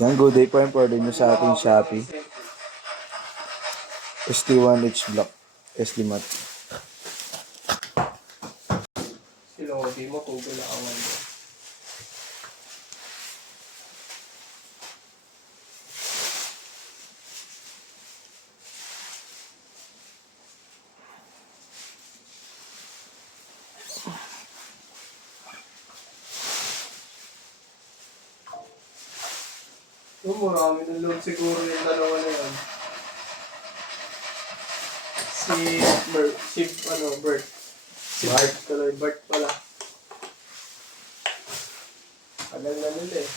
Yan, good day po yung order nyo sa ating Shopee. ST1H Block. SD Mat. Silodi mo kung kailangan mo. Marami ng load siguro yung dalawa na yan. Bert. Bert pala. Tagal na nila eh.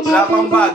Wala pang bag.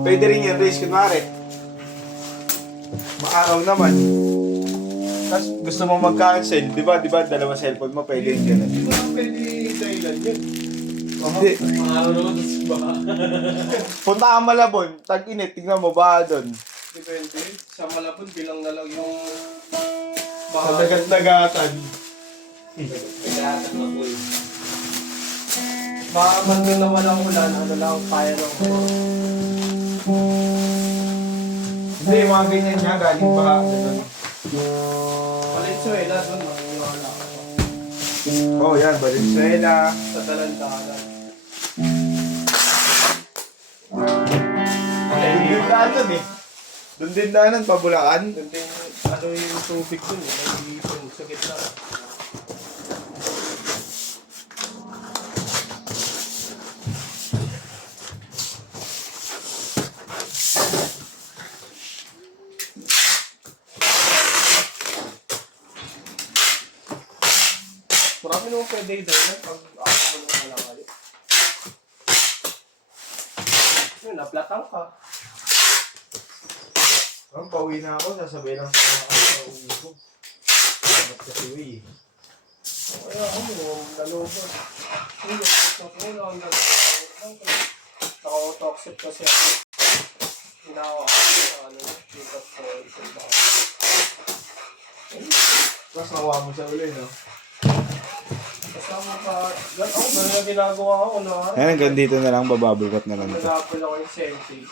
Pwede rin yan, Riz, kunwari. Maaraw naman. Tapos gusto mo mag-cancel, di ba? Dalawa cellphone mo, pwede rin gano'n. Hindi mo lang pwede dahilan yun. Hindi. Maaraw naman sa baha. Punta ka Malabon, tag-init, tignan mo, baha doon. Depende. Sa Malabon, bilang na lang yung Sa dagat-dagatan. Nagatan na po eh. Baka man din na walang ulan, ano lang, kaya lang po. Hindi, mga ganyan niya, galing baha. Valenzuela, doon makiniwala ako. Oh, yan, Valenzuela. Sa Talantalan. Doon din daanan eh. Doon din daanan, Pabulacan. Doon din, ano yung tubig doon, nag-iipon sa gitna. Marami naman pwede i-dahilan pag ako mo naman wala kayo. Yun, naplatang ka. Pauwi na ako, sasabay lang sa mga uwi ko. Salamat kasi uwi. Kaya ako mo, naloban. Yun, gusto ko yun ang naloban. Naka-toxic kasi ako. Hinawa ako sa ano, pick-up ko sa bahay. Tapos nakuha mo sa uli, no? Kasama ka, ganun na ginagawa ko na. Ayan, hanggang dito na lang, bababulkat na lang ito. Nag-apple ako yung selfie.